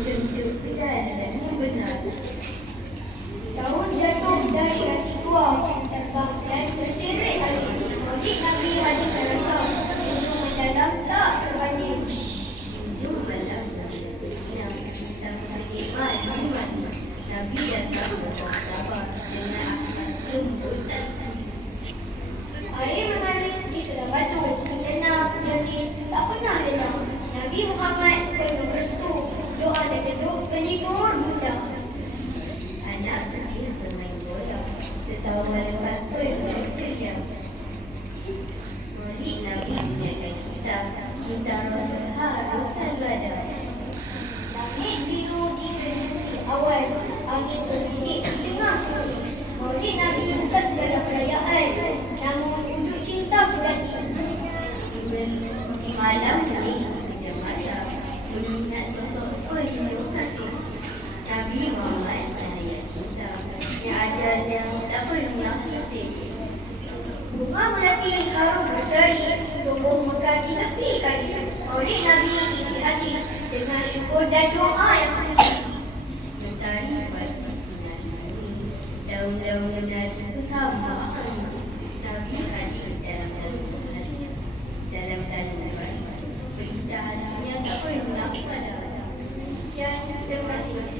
tunjuk perjalanan yang benar. Daun jatuh dari hati tua, terbang dan berseret angin. Maulid Nabi ada terasa, ujung mendalam tak terbanding. Ujung malam yang kita berkhidmat iman. Nabi datang bersabar dengan akhlak lembut dan Air mengalir di sebelah batu, tenang, jernih, tak pernah lelah. Nabi Muhammad penuh restu, doa dan duduk penghibur bunda. anak kecil bermain bola, tertawa lepatul dan ceria. Maulid Nabi menjaga kita, cinta Rasul harus selalu ada. Langit biru di seluruh awal, angin berbisik di tengah sunyi. Maulid Nabi bukan segala perayaan, namun wujud cinta sejati. Di malam ini berjamaah, mengingat sosok penuh kasih. Nabi Muhammad cahaya cinta, yang ajar yang tak pernah letih. Bunga melati harum berseri, tumbuh mekar di tepi kali. Maulid Nabi isi hati dengan syukur dan doa yang suci. Mentari pagi sinar ini, daun-daun menari bersama angin. Nabi hadir dalam satu hari, dalam satu hari, berita hati yang tak pernah padam. Sekian, terima kasih.